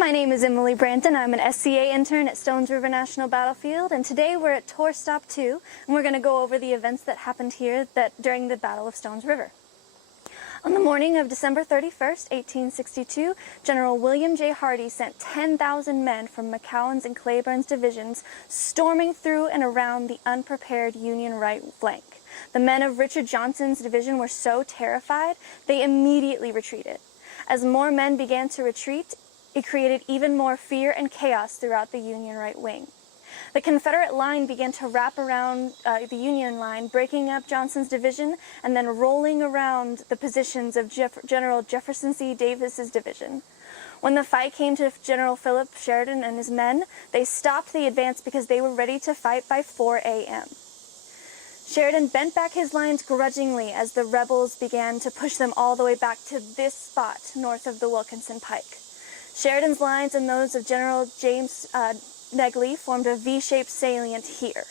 My name is Emily Branton. I'm an SCA intern at Stones River National Battlefield, and today we're at Tour Stop 2, and we're going to go over the events that happened here during the Battle of Stones River. On the morning of December 31st, 1862, General William J. Hardee sent 10,000 men from McCowan's and Cleburne's divisions storming through and around the unprepared Union right flank. The men of Richard Johnson's division were so terrified, they immediately retreated. As more men began to retreat, it created even more fear and chaos throughout the Union right wing. The Confederate line began to wrap around the Union line, breaking up Johnson's division and then rolling around the positions of General Jefferson C. Davis's division. When the fight came to General Philip Sheridan and his men, they stopped the advance because they were ready to fight by 4 a.m. Sheridan bent back his lines grudgingly as the rebels began to push them all the way back to this spot north of the Wilkinson Pike. Sheridan's lines and those of General James Negley formed a V-shaped salient here.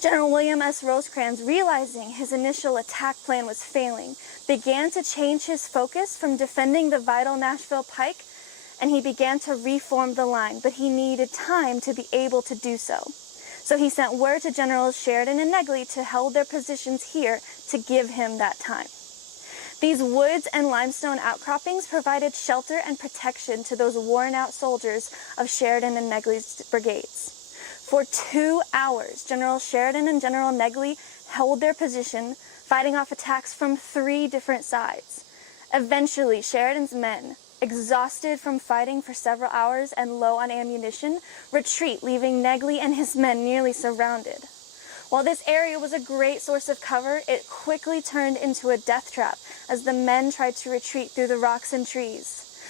General William S. Rosecrans, realizing his initial attack plan was failing, began to change his focus from defending the vital Nashville Pike, and he began to reform the line, but he needed time to be able to do so. So he sent word to Generals Sheridan and Negley to hold their positions here to give him that time. These woods and limestone outcroppings provided shelter and protection to those worn-out soldiers of Sheridan and Negley's brigades. For 2 hours, General Sheridan and General Negley held their position, fighting off attacks from 3 different sides. Eventually, Sheridan's men, exhausted from fighting for several hours and low on ammunition, retreat, leaving Negley and his men nearly surrounded. While this area was a great source of cover, it quickly turned into a death trap as the men tried to retreat through the rocks and trees.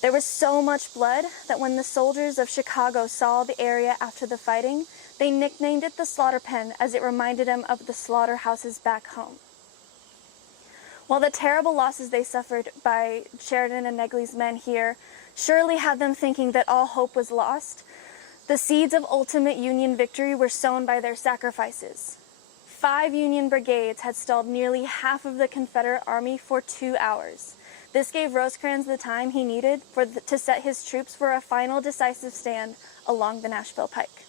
There was so much blood that when the soldiers of Chicago saw the area after the fighting, they nicknamed it the Slaughter Pen as it reminded them of the slaughterhouses back home. While the terrible losses they suffered by Sheridan and Negley's men here surely had them thinking that all hope was lost, the seeds of ultimate Union victory were sown by their sacrifices. 5 Union brigades had stalled nearly half of the Confederate Army for 2 hours. This gave Rosecrans the time he needed to set his troops for a final decisive stand along the Nashville Pike.